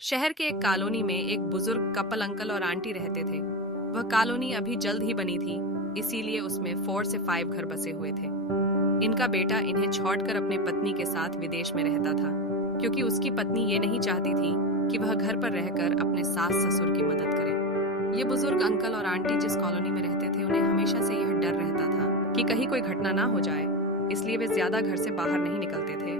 शहर के एक कॉलोनी में एक बुजुर्ग कपल अंकल और आंटी रहते थे। वह कॉलोनी अभी जल्द ही बनी थी, इसीलिए उसमें 4 से 5 घर बसे हुए थे। इनका बेटा इन्हें छोड़कर अपने पत्नी के साथ विदेश में रहता था, क्योंकि उसकी पत्नी ये नहीं चाहती थी कि वह घर पर रहकर अपने सास ससुर की मदद करे। ये बुजुर्ग अंकल और आंटी जिस कॉलोनी में रहते थे, उन्हें हमेशा से यह डर रहता था कि कहीं कोई घटना ना हो जाए, इसलिए वे ज्यादा घर से बाहर नहीं निकलते थे।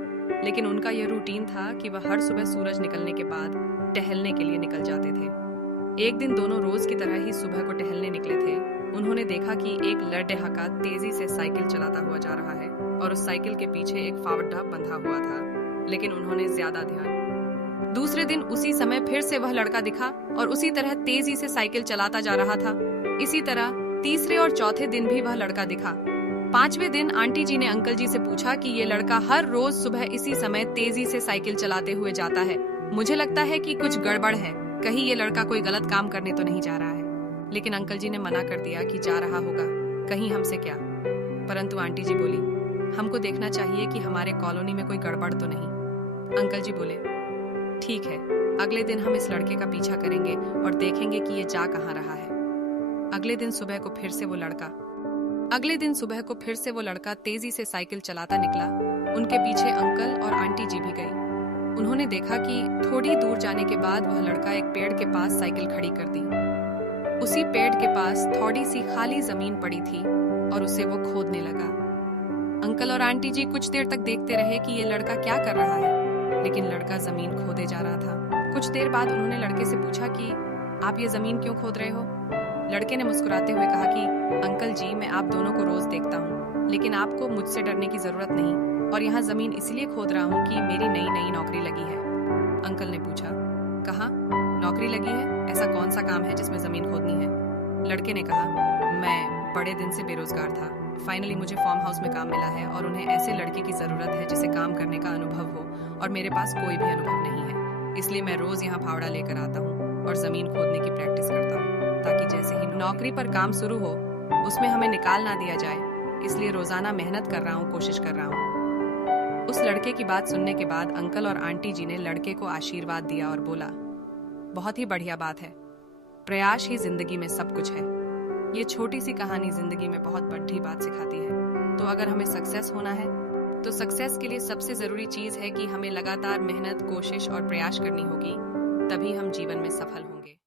लेकिन उनका यह रूटीन था कि वह हर सुबह सूरज निकलने के बाद टहलने के लिए निकल जाते थे। एक दिन दोनों रोज की तरह ही सुबह को टहलने निकले थे। उन्होंने देखा कि एक लड़का तेजी से साइकिल चलाता हुआ जा रहा है और उस साइकिल के पीछे एक फावड़ा बंधा हुआ था, लेकिन उन्होंने ज्यादा ध्यान। दूसरे दिन उसी समय फिर से वह लड़का दिखा और उसी तरह तेजी से साइकिल चलाता जा रहा था। इसी तरह तीसरे और चौथे दिन भी वह लड़का दिखा। 5वें दिन आंटी जी ने अंकल जी से पूछा कि ये लड़का हर रोज सुबह इसी समय तेजी से साइकिल चलाते हुए जाता है। मुझे लगता है कि कुछ गड़बड़ है, कहीं ये लड़का कोई गलत काम करने तो नहीं जा रहा है। लेकिन अंकल जी ने मना कर दिया कि जा रहा होगा, कहीं हमसे क्या। परंतु आंटी जी बोली, हमको देखना चाहिए कि हमारे कॉलोनी में कोई गड़बड़ तो नहीं। अंकल जी बोले, ठीक है, अगले दिन हम इस लड़के का पीछा करेंगे और देखेंगे कि ये जा कहाँ रहा है। अगले दिन सुबह को फिर से वो लड़का तेजी से साइकिल चलाता निकला। उनके पीछे अंकल और आंटी जी भी गई। उन्होंने देखा कि थोड़ी दूर जाने के बाद वह लड़का एक पेड़ के पास साइकिल खड़ी कर दी। उसी पेड़ के पास थोड़ी सी खाली जमीन पड़ी थी और उसे वो खोदने लगा। अंकल और आंटी जी कुछ देर तक देखते रहे कि ये लड़का क्या कर रहा है, लेकिन लड़का जमीन खोदे जा रहा था। कुछ देर बाद उन्होंने लड़के से पूछा कि आप ये जमीन क्यों खोद रहे हो। लड़के ने मुस्कुराते हुए कहा कि अंकल जी, मैं आप दोनों को रोज देखता हूँ, लेकिन आपको मुझसे डरने की जरूरत नहीं, और यहाँ जमीन इसलिए खोद रहा हूँ कि मेरी नई नौकरी लगी है। अंकल ने पूछा, कहाँ नौकरी लगी है? ऐसा कौन सा काम है जिसमें जमीन खोदनी है? लड़के ने कहा, मैं बड़े दिन से बेरोजगार था, फाइनली मुझे फार्म हाउस में काम मिला है और उन्हें ऐसे लड़के की जरूरत है जिसे काम करने का अनुभव हो, और मेरे पास कोई भी अनुभव नहीं है। इसलिए मैं रोज यहाँ फावड़ा लेकर आता हूँ और जमीन खोदने की प्रैक्टिस करता हूँ, ताकि जैसे ही नौकरी पर काम शुरू हो उसमें हमें निकाल ना दिया जाए। इसलिए रोजाना मेहनत कर रहा हूँ, कोशिश कर रहा हूँ। उस लड़के की बात सुनने के बाद अंकल और आंटी जी ने लड़के को आशीर्वाद दिया और बोला, बहुत ही बढ़िया बात है, प्रयास ही जिंदगी में सब कुछ है। ये छोटी सी कहानी जिंदगी में बहुत बड़ी बात सिखाती है। तो अगर हमें सक्सेस होना है तो सक्सेस के लिए सबसे जरूरी चीज है कि हमें लगातार मेहनत, कोशिश और प्रयास करनी होगी, तभी हम जीवन में सफल होंगे।